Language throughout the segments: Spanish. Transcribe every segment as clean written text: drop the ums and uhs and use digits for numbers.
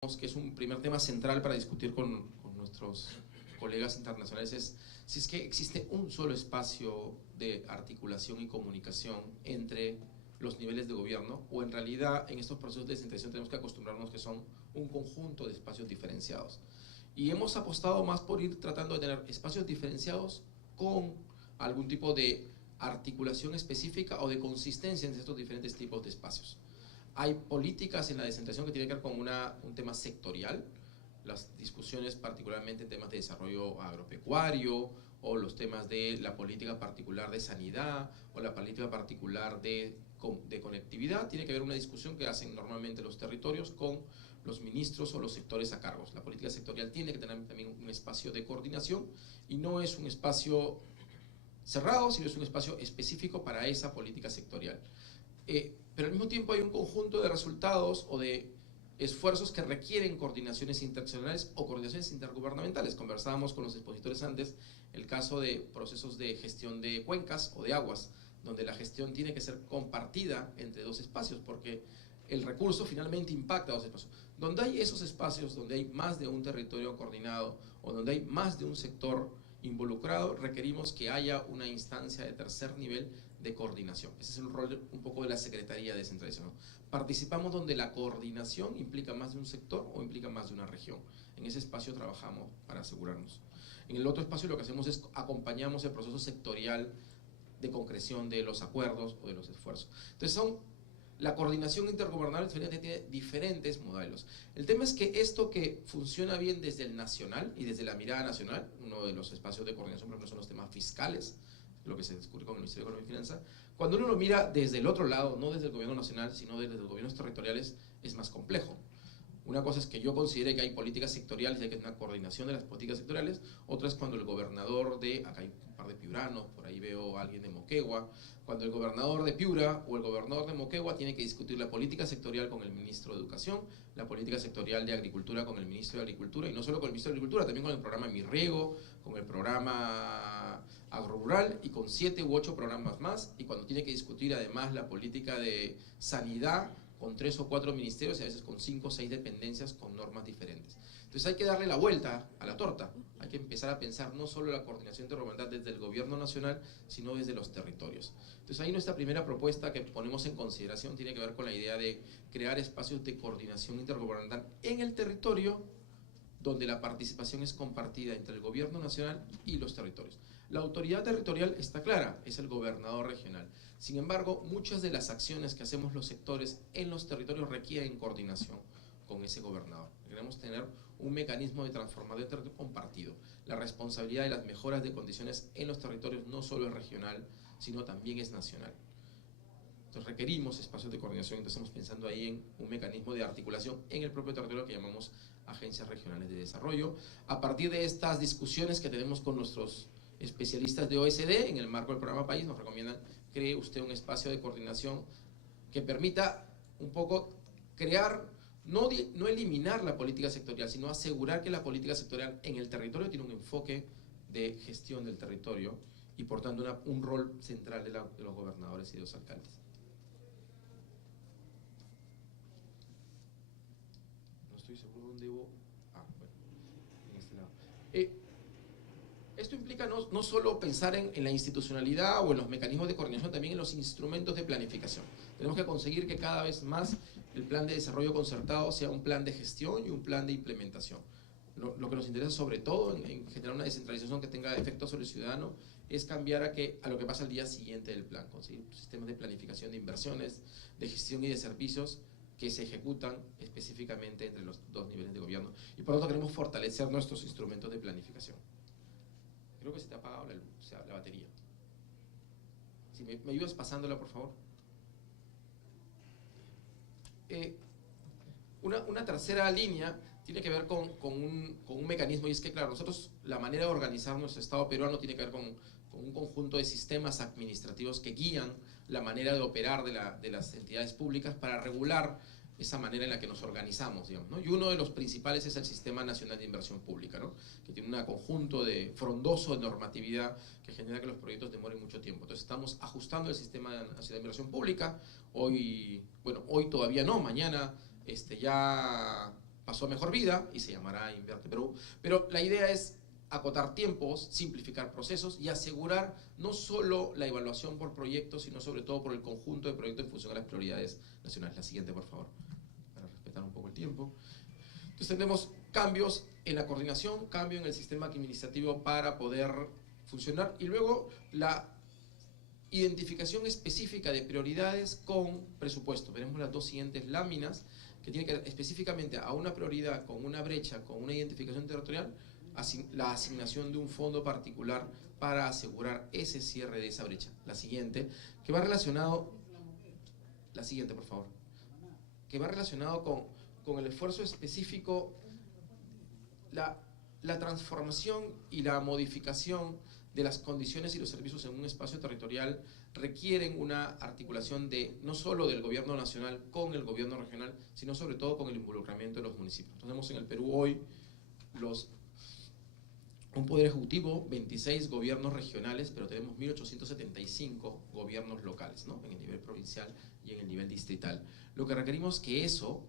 que es un primer tema central para discutir con nuestros colegas internacionales, es si es que existe un solo espacio de articulación y comunicación entre los niveles de gobierno, o en realidad en estos procesos de descentralización tenemos que acostumbrarnos que son un conjunto de espacios diferenciados. Y hemos apostado más por ir tratando de tener espacios diferenciados con algún tipo de articulación específica o de consistencia entre estos diferentes tipos de espacios. Hay políticas en la descentralización que tienen que ver con un tema sectorial, las discusiones particularmente en temas de desarrollo agropecuario, o los temas de la política particular de sanidad, o la política particular de conectividad. Tiene que haber una discusión que hacen normalmente los territorios con los ministros o los sectores a cargo. La política sectorial tiene que tener también un espacio de coordinación, y no es un espacio cerrado, sino es un espacio específico para esa política sectorial. Pero al mismo tiempo hay un conjunto de resultados o de esfuerzos que requieren coordinaciones internacionales o coordinaciones intergubernamentales. Conversábamos con los expositores antes el caso de procesos de gestión de cuencas o de aguas, donde la gestión tiene que ser compartida entre dos espacios, porque el recurso finalmente impacta a dos espacios. Donde hay esos espacios, donde hay más de un territorio coordinado o donde hay más de un sector involucrado, requerimos que haya una instancia de tercer nivel de coordinación. Ese es el rol un poco de la Secretaría de Descentralización. Participamos donde la coordinación implica más de un sector o implica más de una región. En ese espacio trabajamos para asegurarnos. En el otro espacio lo que hacemos es acompañamos el proceso sectorial de concreción de los acuerdos o de los esfuerzos. Entonces la coordinación intergubernamental tiene diferentes modelos. El tema es que esto que funciona bien desde el nacional y desde la mirada nacional, uno de los espacios de coordinación, por ejemplo, son los temas fiscales, lo que se descubre con el Ministerio de Economía y Finanzas. Cuando uno lo mira desde el otro lado, no desde el gobierno nacional, sino desde los gobiernos territoriales, es más complejo. Una cosa es que yo considere que hay políticas sectoriales y hay que tener una coordinación de las políticas sectoriales. Otra es cuando el gobernador de, acá hay un par de piuranos, por ahí veo a alguien de Moquegua, cuando el gobernador de Piura o el gobernador de Moquegua tiene que discutir la política sectorial con el ministro de Educación, la política sectorial de Agricultura con el ministro de Agricultura, y no solo con el ministro de Agricultura, también con el programa Mi Riego, con el programa Agrorural y con 7 u 8 programas más. Y cuando tiene que discutir además la política de sanidad, con 3 o 4 ministerios y a veces con 5 o 6 dependencias con normas diferentes. Entonces hay que darle la vuelta a la torta, hay que empezar a pensar no solo la coordinación intergubernamental desde el gobierno nacional, sino desde los territorios. Entonces ahí nuestra primera propuesta que ponemos en consideración tiene que ver con la idea de crear espacios de coordinación intergubernamental en el territorio, donde la participación es compartida entre el gobierno nacional y los territorios. La autoridad territorial está clara, es el gobernador regional. Sin embargo, muchas de las acciones que hacemos los sectores en los territorios requieren coordinación con ese gobernador. Queremos tener un mecanismo de transformación de territorio compartido. La responsabilidad de las mejoras de condiciones en los territorios no solo es regional, sino también es nacional. Entonces requerimos espacios de coordinación, entonces estamos pensando ahí en un mecanismo de articulación en el propio territorio que llamamos agencias regionales de desarrollo. A partir de estas discusiones que tenemos con nuestros especialistas de OECD, en el marco del programa País, nos recomiendan cree usted un espacio de coordinación que permita un poco crear, no eliminar la política sectorial, sino asegurar que la política sectorial en el territorio tiene un enfoque de gestión del territorio y por tanto un rol central de los gobernadores y de los alcaldes. No estoy seguro dónde debo... bueno, en este lado. Esto implica no solo pensar en la institucionalidad o en los mecanismos de coordinación, también en los instrumentos de planificación. Tenemos que conseguir que cada vez más el plan de desarrollo concertado sea un plan de gestión y un plan de implementación. Lo que nos interesa sobre todo en generar una descentralización que tenga efecto sobre el ciudadano es cambiar a lo que pasa al día siguiente del plan, conseguir sistemas de planificación de inversiones, de gestión y de servicios que se ejecutan específicamente entre los dos niveles de gobierno, y por lo tanto queremos fortalecer nuestros instrumentos de planificación. Creo que se te ha apagado la batería. Si me ayudas pasándola, por favor. Una tercera línea tiene que ver con un mecanismo, y es que, claro, nosotros, la manera de organizar nuestro Estado peruano tiene que ver con un conjunto de sistemas administrativos que guían la manera de operar de las entidades públicas para regular esa manera en la que nos organizamos, digamos, ¿no? Y uno de los principales es el Sistema Nacional de Inversión Pública, ¿no? Que tiene un conjunto frondoso de normatividad que genera que los proyectos demoren mucho tiempo. Entonces estamos ajustando el Sistema Nacional de Inversión Pública. Hoy todavía no, mañana ya pasó a mejor vida y se llamará Invierte Perú, pero la idea es acotar tiempos, simplificar procesos y asegurar no solo la evaluación por proyectos, sino sobre todo por el conjunto de proyectos en función de las prioridades nacionales. La siguiente, por favor, para respetar un poco el tiempo. Entonces tendremos cambios en la coordinación, cambio en el sistema administrativo para poder funcionar, y luego la identificación específica de prioridades con presupuesto. Veremos las dos siguientes láminas, que tienen que ver específicamente a una prioridad con una brecha, con una identificación territorial, la asignación de un fondo particular para asegurar ese cierre de esa brecha. La siguiente, que va relacionado, la siguiente por favor, que va relacionado con el esfuerzo específico, la transformación y la modificación de las condiciones y los servicios en un espacio territorial requieren una articulación de no solo del gobierno nacional con el gobierno regional, sino sobre todo con el involucramiento de los municipios. Entonces, tenemos en el Perú hoy un poder ejecutivo, 26 gobiernos regionales, pero tenemos 1.875 gobiernos locales, ¿no? En el nivel provincial y en el nivel distrital. Lo que requerimos es que eso,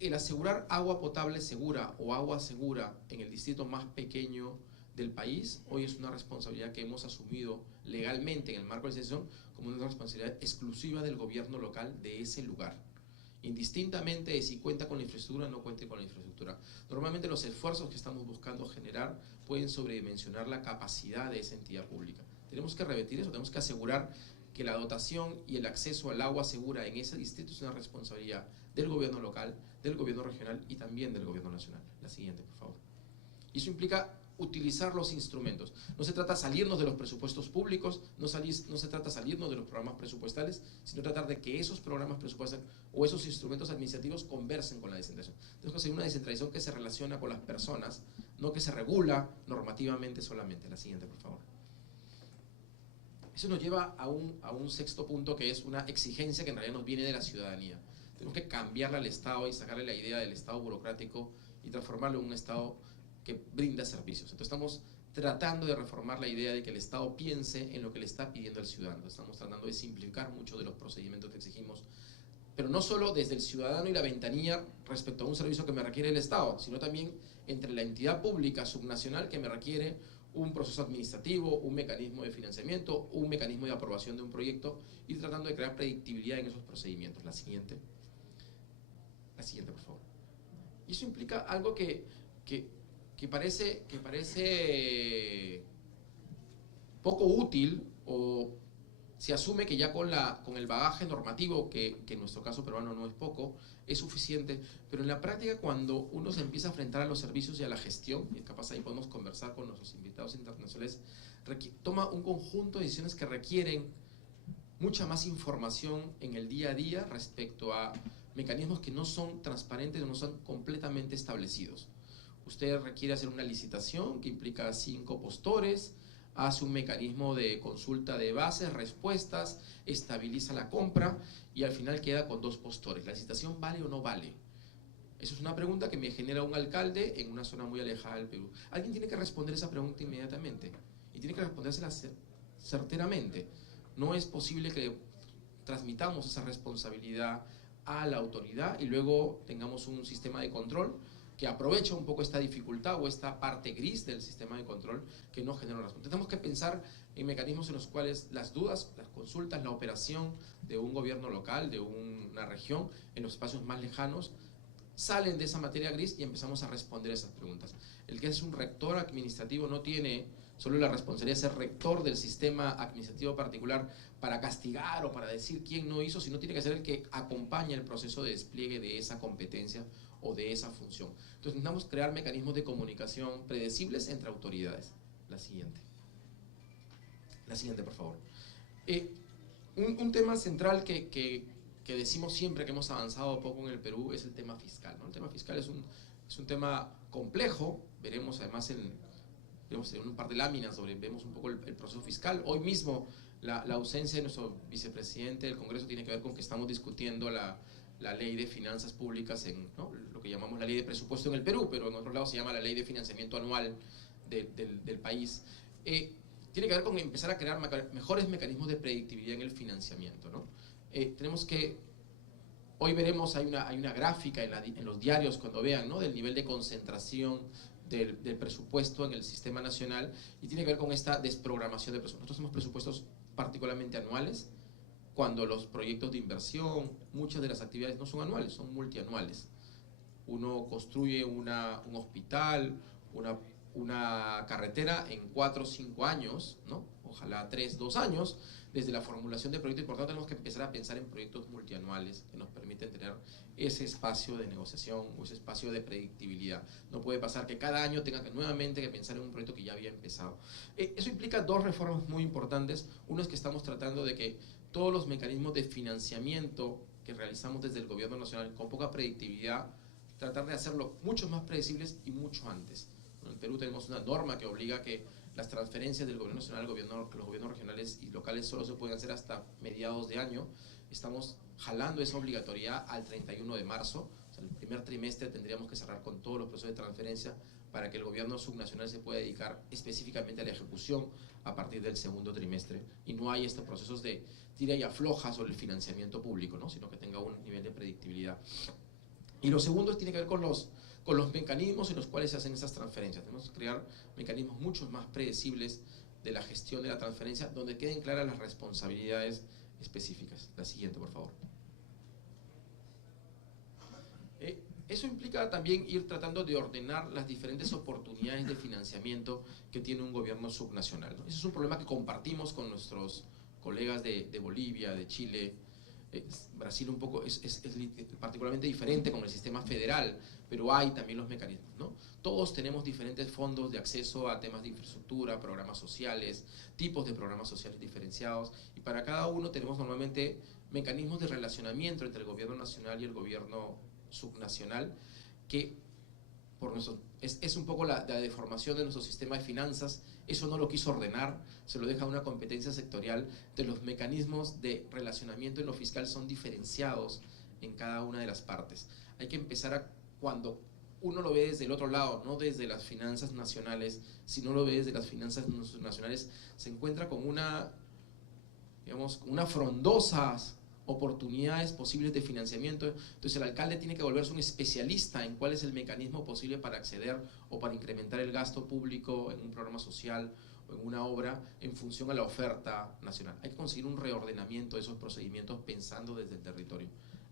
el asegurar agua potable segura o agua segura en el distrito más pequeño del país, hoy es una responsabilidad que hemos asumido legalmente en el marco de la sesión como una responsabilidad exclusiva del gobierno local de ese lugar, indistintamente de si cuenta con la infraestructura o no cuente con la infraestructura. Normalmente los esfuerzos que estamos buscando generar pueden sobredimensionar la capacidad de esa entidad pública. Tenemos que revertir eso, tenemos que asegurar que la dotación y el acceso al agua segura en ese distrito es una responsabilidad del gobierno local, del gobierno regional y también del gobierno nacional. La siguiente, por favor. Y eso implica utilizar los instrumentos. No se trata de salirnos de los presupuestos públicos, no se trata de salirnos de los programas presupuestales, sino tratar de que esos programas presupuestales o esos instrumentos administrativos conversen con la descentralización. Tenemos que hacer una descentralización que se relaciona con las personas, no que se regula normativamente solamente. La siguiente, por favor. Eso nos lleva a un sexto punto, que es una exigencia que en realidad nos viene de la ciudadanía. Tenemos que cambiarle al Estado y sacarle la idea del Estado burocrático y transformarlo en un Estado que brinda servicios. Entonces estamos tratando de reformar la idea de que el Estado piense en lo que le está pidiendo al ciudadano. Estamos tratando de simplificar muchos de los procedimientos que exigimos, pero no solo desde el ciudadano y la ventanilla respecto a un servicio que me requiere el Estado, sino también entre la entidad pública subnacional que me requiere un proceso administrativo, un mecanismo de financiamiento, un mecanismo de aprobación de un proyecto, y tratando de crear predictibilidad en esos procedimientos. La siguiente, por favor. Y eso implica algo que parece poco útil, o se asume que ya con el bagaje normativo, que en nuestro caso peruano no es poco, es suficiente, pero en la práctica, cuando uno se empieza a enfrentar a los servicios y a la gestión, y capaz ahí podemos conversar con nuestros invitados internacionales, toma un conjunto de decisiones que requieren mucha más información en el día a día respecto a mecanismos que no son transparentes o no son completamente establecidos. Usted requiere hacer una licitación que implica 5 postores, hace un mecanismo de consulta de bases, respuestas, estabiliza la compra y al final queda con 2 postores. ¿La licitación vale o no vale? Esa es una pregunta que me genera un alcalde en una zona muy alejada del Perú. Alguien tiene que responder esa pregunta inmediatamente y tiene que respondérsela certeramente. No es posible que transmitamos esa responsabilidad a la autoridad y luego tengamos un sistema de control que aprovecha un poco esta dificultad o esta parte gris del sistema de control que no genera respuesta. Tenemos que pensar en mecanismos en los cuales las dudas, las consultas, la operación de un gobierno local, de una región, en los espacios más lejanos, salen de esa materia gris y empezamos a responder esas preguntas. El que es un rector administrativo no tiene solo la responsabilidad de ser rector del sistema administrativo particular para castigar o para decir quién no hizo, sino tiene que ser el que acompaña el proceso de despliegue de esa competencia o de esa función. Entonces necesitamos crear mecanismos de comunicación predecibles entre autoridades. La siguiente, por favor. Un tema central que decimos siempre que hemos avanzado poco en el Perú es el tema fiscal, ¿no? El tema fiscal es un tema complejo. Veremos además en un par de láminas donde vemos un poco el proceso fiscal. Hoy mismo la ausencia de nuestro vicepresidente del Congreso tiene que ver con que estamos discutiendo la ley de finanzas públicas, ¿no? Lo que llamamos la ley de presupuesto en el Perú, pero en otros lados se llama la ley de financiamiento anual del país. Tiene que ver con empezar a crear mejores mecanismos de predictibilidad en el financiamiento, ¿no? Tenemos que Hoy veremos, hay una gráfica en los diarios cuando vean, ¿no?, del nivel de concentración del presupuesto en el sistema nacional, y tiene que ver con esta desprogramación de presupuestos. Nosotros hacemos presupuestos particularmente anuales, cuando los proyectos de inversión, muchas de las actividades no son anuales, son multianuales. Uno construye un hospital, una carretera en 4 o 5 años, ¿no? Ojalá 3, 2 años, desde la formulación de proyectos. Y por tanto tenemos que empezar a pensar en proyectos multianuales que nos permiten tener ese espacio de negociación o ese espacio de predictibilidad. No puede pasar que cada año tenga nuevamente que pensar en un proyecto que ya había empezado. Eso implica 2 reformas muy importantes. Uno es que estamos tratando de que todos los mecanismos de financiamiento que realizamos desde el gobierno nacional con poca predictibilidad, tratar de hacerlo mucho más predecibles y mucho antes. En el Perú tenemos una norma que obliga a que las transferencias del gobierno nacional, los gobiernos regionales y locales solo se pueden hacer hasta mediados de año. Estamos jalando esa obligatoriedad al 31 de marzo. O sea, el primer trimestre tendríamos que cerrar con todos los procesos de transferencia para que el gobierno subnacional se pueda dedicar específicamente a la ejecución a partir del segundo trimestre. Y no hay estos procesos de tira y afloja sobre el financiamiento público, ¿no?, sino que tenga un nivel de predictibilidad. Y lo segundo tiene que ver con los mecanismos en los cuales se hacen esas transferencias. Tenemos que crear mecanismos mucho más predecibles de la gestión de la transferencia, donde queden claras las responsabilidades específicas. La siguiente, por favor. Eso implica también ir tratando de ordenar las diferentes oportunidades de financiamiento que tiene un gobierno subnacional, ¿no? Ese es un problema que compartimos con nuestros colegas de Bolivia, de Chile. Brasil un poco es particularmente diferente con el sistema federal, pero hay también los mecanismos, ¿no? Todos tenemos diferentes fondos de acceso a temas de infraestructura, programas sociales, tipos de programas sociales diferenciados, y para cada uno tenemos normalmente mecanismos de relacionamiento entre el gobierno nacional y el gobierno subnacional, que es un poco la deformación de nuestro sistema de finanzas. Eso no lo quiso ordenar, se lo deja a una competencia sectorial. De los mecanismos de relacionamiento en lo fiscal son diferenciados en cada una de las partes. Hay que empezar cuando uno lo ve desde el otro lado, no desde las finanzas nacionales, sino lo ve desde las finanzas nacionales, se encuentra con una frondosas oportunidades posibles de financiamiento. Entonces el alcalde tiene que volverse un especialista en cuál es el mecanismo posible para acceder o para incrementar el gasto público en un programa social o en una obra en función a la oferta nacional. Hay que conseguir un reordenamiento de esos procedimientos pensando desde el territorio.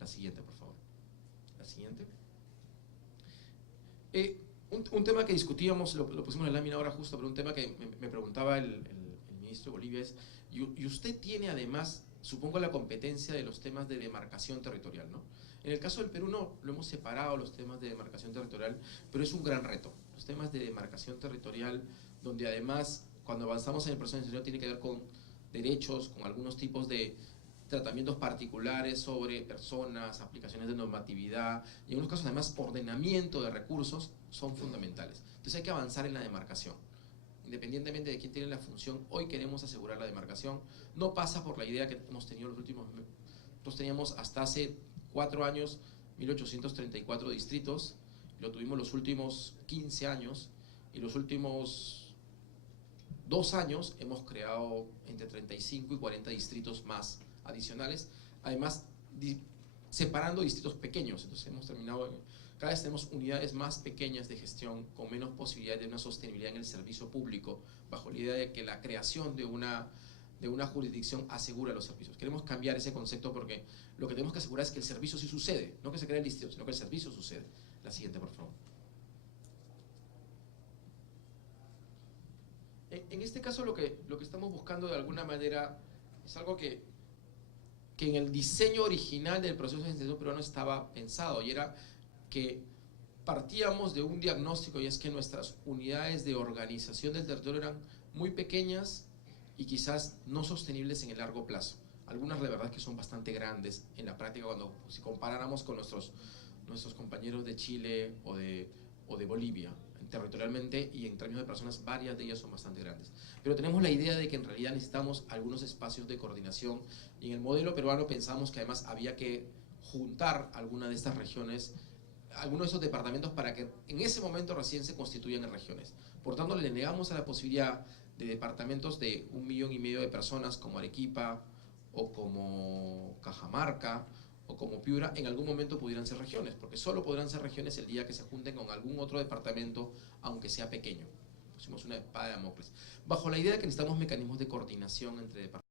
La siguiente, por favor. La siguiente. Un tema que discutíamos, lo pusimos en la lámina ahora justo, pero un tema que me preguntaba el ministro de Bolivia es, y usted tiene además, supongo, la competencia de los temas de demarcación territorial, ¿no? En el caso del Perú no, lo hemos separado los temas de demarcación territorial, pero es un gran reto. Los temas de demarcación territorial, donde además, cuando avanzamos en el proceso de decisión, tiene que ver con derechos, con algunos tipos de tratamientos particulares sobre personas, aplicaciones de normatividad, y en algunos casos además ordenamiento de recursos, son fundamentales. Entonces hay que avanzar en la demarcación. Independientemente de quién tiene la función, hoy queremos asegurar la demarcación. No pasa por la idea que hemos tenido los últimos... Nosotros teníamos hasta hace 4 años 1834 distritos, lo tuvimos los últimos 15 años, y los últimos 2 años hemos creado entre 35 y 40 distritos más adicionales, además separando distritos pequeños. Entonces hemos terminado, cada vez tenemos unidades más pequeñas de gestión con menos posibilidad de una sostenibilidad en el servicio público, bajo la idea de que la creación de una jurisdicción asegura los servicios. Queremos cambiar ese concepto porque lo que tenemos que asegurar es que el servicio sí sucede, no que se cree el distrito, sino que el servicio sucede. La siguiente, por favor. En este caso lo que estamos buscando de alguna manera es algo que en el diseño original del proceso de institución peruano estaba pensado, y era que partíamos de un diagnóstico, y es que nuestras unidades de organización del territorio eran muy pequeñas y quizás no sostenibles en el largo plazo. Algunas de verdad que son bastante grandes en la práctica, si comparáramos con nuestros compañeros de Chile o de Bolivia, territorialmente y en términos de personas, varias de ellas son bastante grandes. Pero tenemos la idea de que en realidad necesitamos algunos espacios de coordinación, y en el modelo peruano pensamos que además había que juntar alguna de estas regiones, algunos de esos departamentos, para que en ese momento recién se constituyan en regiones. Por tanto, le negamos a la posibilidad de departamentos de 1,5 millones de personas como Arequipa o como Cajamarca o como Piura, en algún momento pudieran ser regiones, porque solo podrán ser regiones el día que se junten con algún otro departamento, aunque sea pequeño. Pusimos una espada de Damocles. Bajo la idea de que necesitamos mecanismos de coordinación entre departamentos.